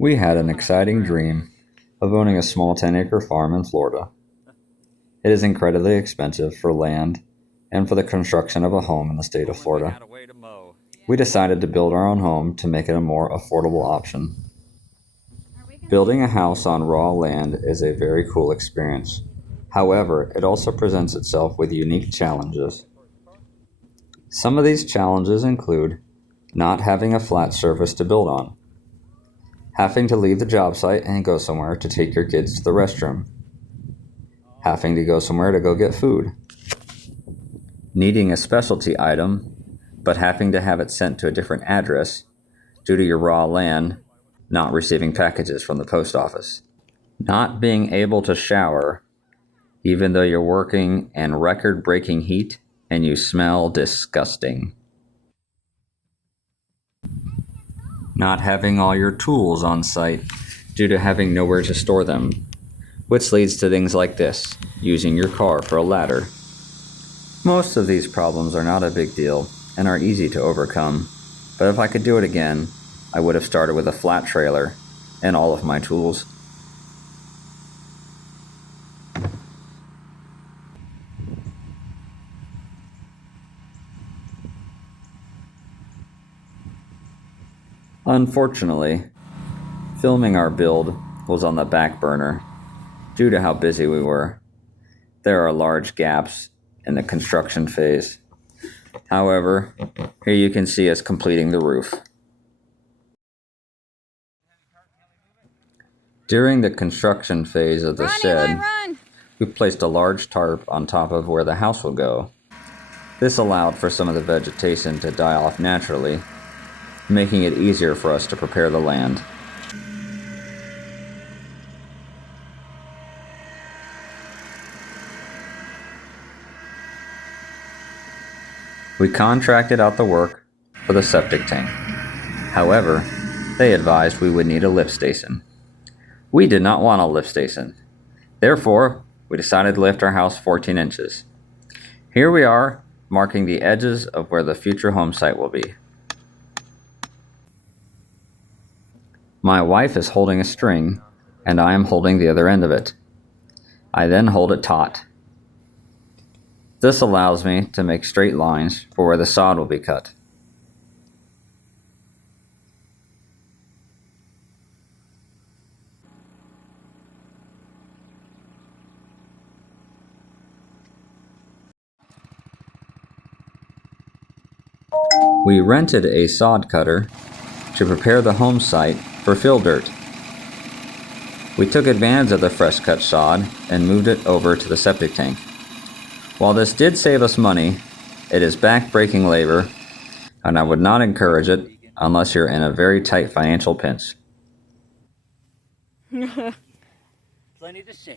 We had an exciting dream of owning a small 10-acre farm in Florida. It is incredibly expensive for land and for the construction of a home in the state of Florida. We decided to build our own home to make it a more affordable option. Building a house on raw land is a very cool experience. However, it also presents itself with unique challenges. Some of these challenges include not having a flat surface to build on, having to leave the job site and go somewhere to take your kids to the restroom, having to go somewhere to go get food, needing a specialty item, but having to have it sent to a different address due to your raw land not receiving packages from the post office, not being able to shower even though you're working in record-breaking heat and you smell disgusting, not having all your tools on site due to having nowhere to store them, which leads to things like this, using your car for a ladder. Most of these problems are not a big deal and are easy to overcome, but if I could do it again, I would have started with a flat trailer and all of my tools. Unfortunately, filming our build was on the back burner due to how busy we were. There are large gaps in the construction phase. However, here you can see us completing the roof. During the construction phase of the shed, we placed a large tarp on top of where the house will go. This allowed for some of the vegetation to die off naturally, making it easier for us to prepare the land. We contracted out the work for the septic tank. However, they advised we would need a lift station. We did not want a lift station. Therefore, we decided to lift our house 14 inches. Here we are, marking the edges of where the future home site will be. My wife is holding a string, and I am holding the other end of it. I then hold it taut. This allows me to make straight lines for where the sod will be cut. We rented a sod cutter to prepare the home site for fill dirt. We took advantage of the fresh cut sod and moved it over to the septic tank. While this did save us money, it is back-breaking labor, and I would not encourage it unless you're in a very tight financial pinch. Plenty to share.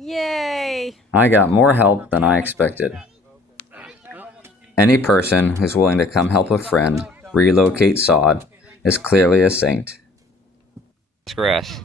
Yay! I got more help than I expected. Any person who's willing to come help a friend relocate sod is clearly a saint. Grass.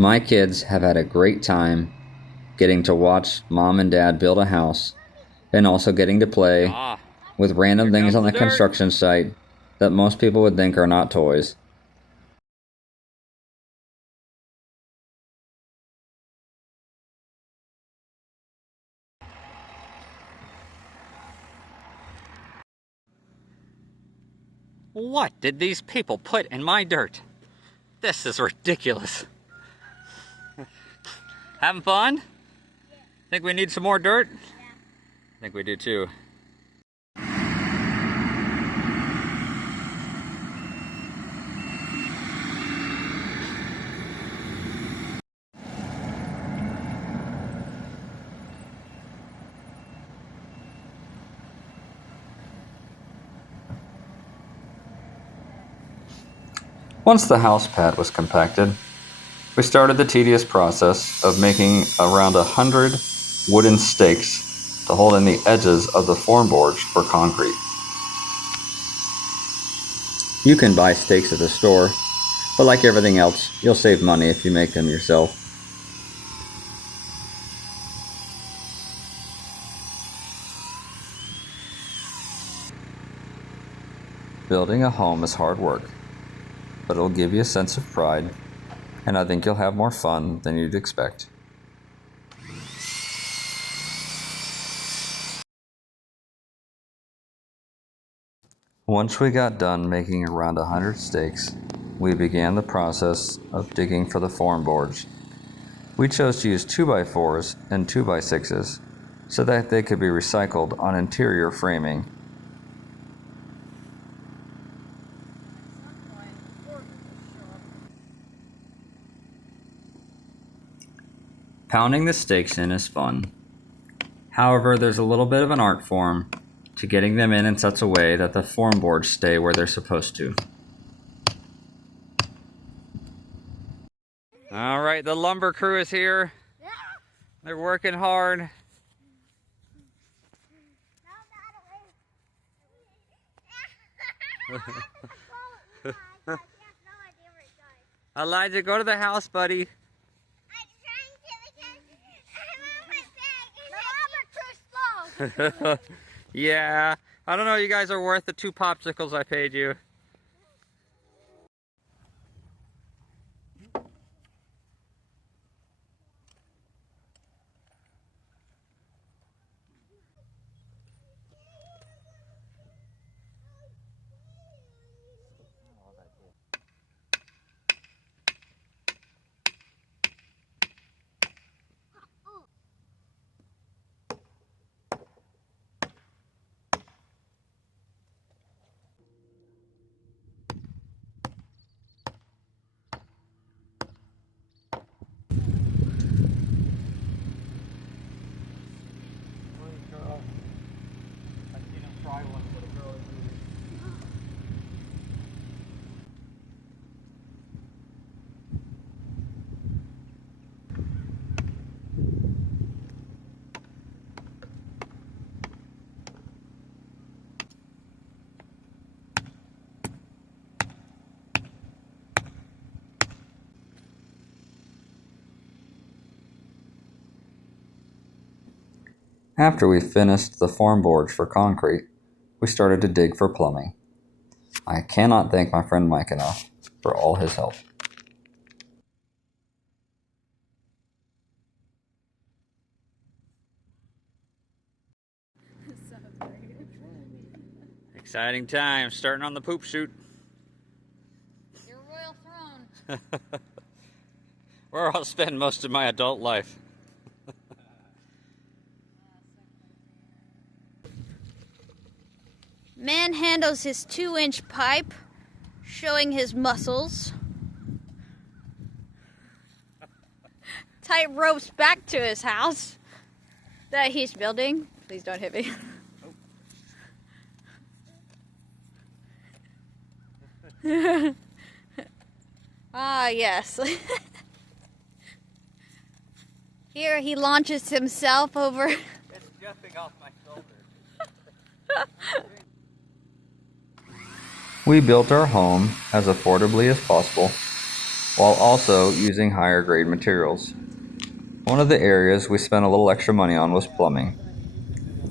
My kids have had a great time getting to watch Mom and Dad build a house and also getting to play with random things on the construction site that most people would think are not toys. What did these people put in my dirt? This is ridiculous. Having fun? Think we need some more dirt? I think we do too. Once the house pad was compacted, we started the tedious process of making around 100 wooden stakes to hold in the edges of the form boards for concrete. You can buy stakes at the store, but like everything else, you'll save money if you make them yourself. Building a home is hard work, but it'll give you a sense of pride, and I think you'll have more fun than you'd expect. Once we got done making around 100 stakes, we began the process of digging for the form boards. We chose to use 2x4s and 2x6s so that they could be recycled on interior framing. Pounding the stakes in is fun. However, there's a little bit of an art form to getting them in such a way that the form boards stay where they're supposed to. All right, the lumber crew is here. They're working hard. Elijah, go to the house, buddy. Yeah, I don't know, you guys are worth the 2 popsicles I paid you. After we finished the form boards for concrete, we started to dig for plumbing. I cannot thank my friend Mike enough for all his help. Exciting time, starting on the poop chute. Your royal throne. Where I'll spend most of my adult life. Man handles his 2-inch pipe, showing his muscles. Tight ropes back to his house that he's building. Please don't hit me. Ah, yes. Here he launches himself over. It's jumping off my shoulder. We built our home as affordably as possible, while also using higher grade materials. One of the areas we spent a little extra money on was plumbing.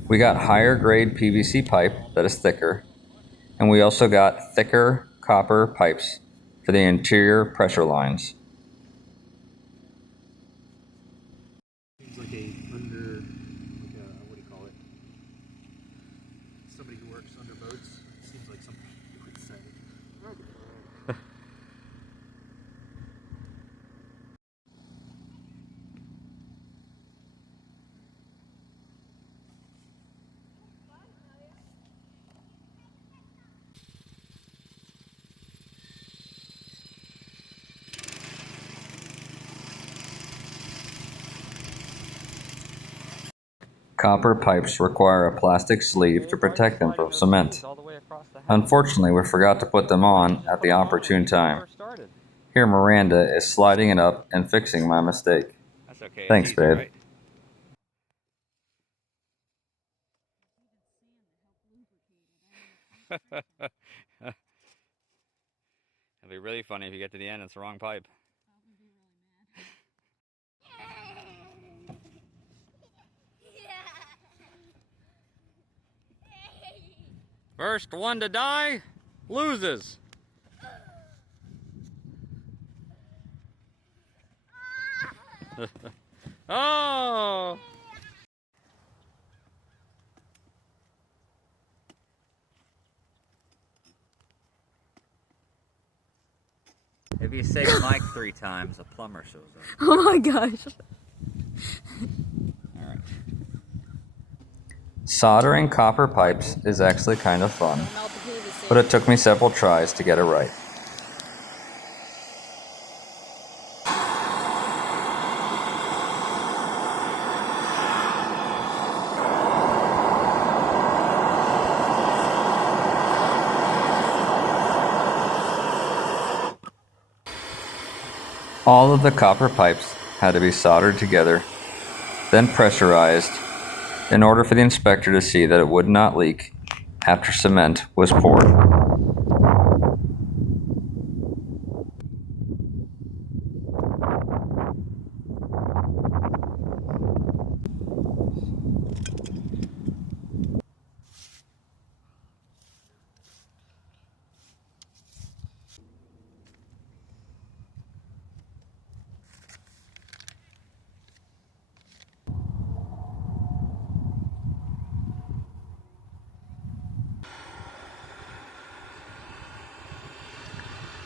We got higher grade PVC pipe that is thicker, and we also got thicker copper pipes for the interior pressure lines. Seems like what do you call it? Somebody who works under boats. Seems like something you would say. Copper pipes require a plastic sleeve to protect them from cement. Unfortunately, we forgot to put them on at the opportune time. Here Miranda is sliding it up and fixing my mistake. That's okay. It's Thanks, easy, babe. right? It'll be really funny if you get to the end and it's the wrong pipe. First one to die loses. Oh! If you say Mike 3 times, a plumber shows up. Oh my gosh. All right. Soldering copper pipes is actually kind of fun, but it took me several tries to get it right. All of the copper pipes had to be soldered together, then pressurized, in order for the inspector to see that it would not leak after cement was poured.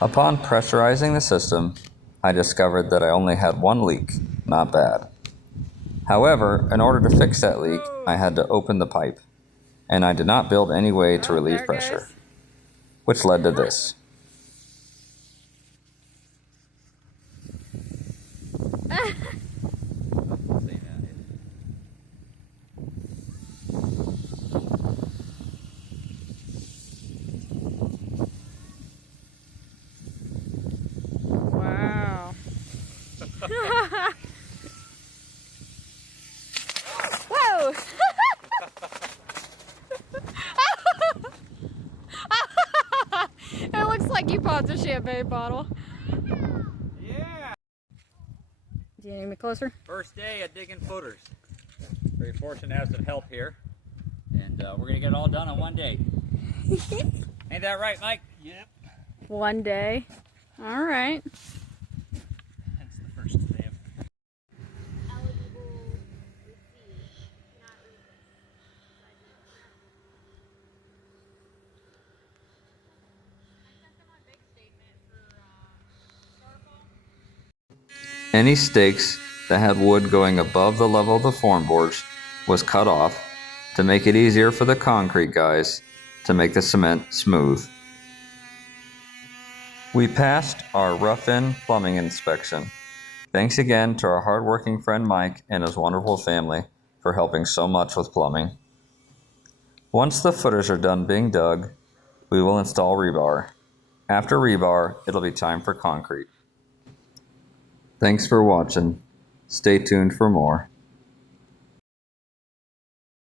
Upon pressurizing the system, I discovered that I only had one leak. Not bad. However, in order to fix that leak, I had to open the pipe, and I did not build any way to relieve pressure, which led to this. Wow. Whoa! It looks like you popped a champagne bottle. Yeah! Do you need me closer? First day of digging footers. Very fortunate to have some help here. And we're going to get it all done in one day. Ain't that right, Mike? Yep. One day. All right. That's the first day of Any stakes that had wood going above the level of the form boards was cut off to make it easier for the concrete guys to make the cement smooth. We passed our rough-in plumbing inspection. Thanks again to our hardworking friend Mike and his wonderful family for helping so much with plumbing. Once the footers are done being dug, we will install rebar. After rebar, it'll be time for concrete. Thanks for watching. Stay tuned for more.